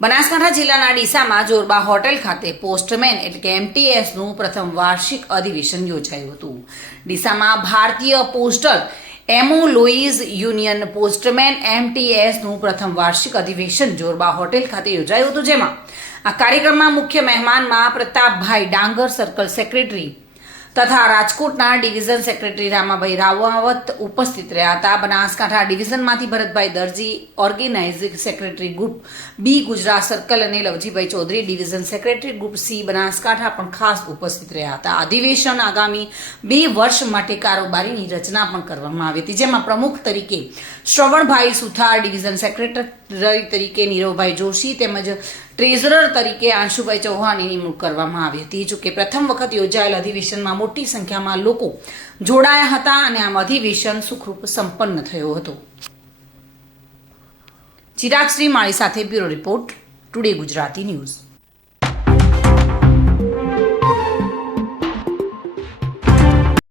બનાસકાંઠા જિલ્લાના ડીસામાં જોરબા હોટેલ ખાતે પોસ્ટમેન એટલે કે એમટીએસનું પ્રથમ વાર્ષિક અધિવેશન યોજાયું હતું. ડીસામાં ભારતીય પોસ્ટલ એમોલોઈઝ યુનિયન પોસ્ટમેન એમટીએસનું પ્રથમ વાર્ષિક અધિવેશન જોરબા હોટેલ ખાતે યોજાયું હતું, જેમાં આ કાર્યક્રમમાં મુખ્ય મહેમાનમાં પ્રતાપભાઈ ડાંગર સર્કલ સેક્રેટરી તથા રાજકોટના ડિવિઝન સેક્રેટરી રામાભાઈ રાવાવત ઉપસ્થિત રહ્યા હતા. Banaskantha ડિવિઝનમાંથી Bharatbhai Darji, organising secretary group B Gujarat circle અને Lavjibhai Chaudhari division secretary group C Banaskantha પણ ખાસ ઉપસ્થિત રહ્યા હતા. અધિવેશન આગામી બે વર્ષ માટે કારોબારીની રચના પણ કરવામાં આવી હતી, જેમાં પ્રમુખ તરીકે શ્રવણભાઈ સુથાર, ડિવિઝન સેક્રેટરી તરીકે નીરવભાઈ જોશી તેમજ ટ્રેઝરર તરીકે આંશુભાઈ ચૌહાણની નિમણૂક કરવામાં આવી હતી. જોકે પ્રથમ વખત યોજાયેલ અધિવેશનમાં મોટી સંખ્યામાં લોકો જોડાયા હતા અને આમ અધિવેશન સુખરૂપ સંપન્ન થયો હતો. ચિરાગ શ્રી માળી સાથે bureau report, today Gujarati news.